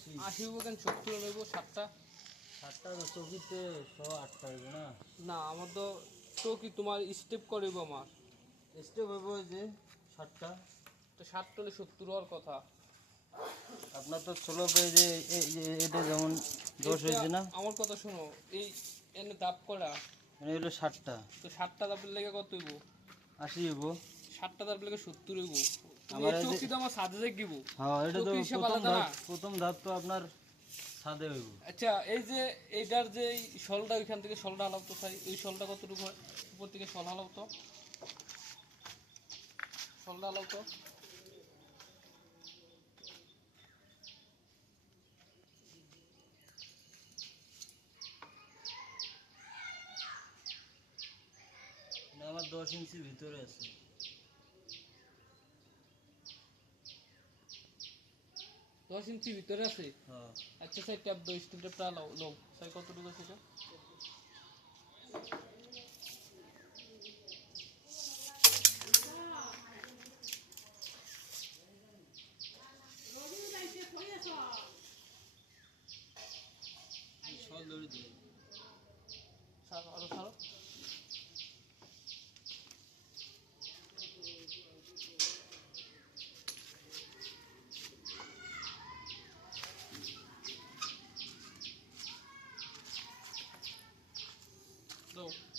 আশি আশি কেন সত্তর নেব সাতটা। সাতটা তো চকিতে শো আটটা হইব না? না আমার তো তো তোমার স্টেপ করিব আমার। স্টেপ হইব যে সাতটা। তো ষাট টলে সত্তর হওয়ার কথা। আপনার তো ষোলো পেজে যে এটা যেমন দোষ হয়েছে না? আমার কথা শোনো এই এনে দাপ করা। মানে হলো ষাটটা তো ষাটটা দাপের লেগে কত হইব? আশি হইব। ষাটটা সত্তর হইব আমার তো আমার দেখব হ্যাঁ এটা তো প্রথম ধাপ প্রথম ধাপ তো আপনার সাদে হইব। আচ্ছা এই যে এইটার যে শলটা ওইখান থেকে শলটা হালাও তো চাই ওই শলটা কতটুকু হয়? উপর থেকে শল হালাও তো। শলটা হালাও তো। আমার দশ ইঞ্চি ভিতরে আছে। দশ ইঞ্চি ভিতরে আছে। আচ্ছা স্যার ট্যাপ দো স্টিল ট্যাপটা লাও লাও। স্যার কতটুকু আছে এটা? ছাড়ো আরও ছাড়ো so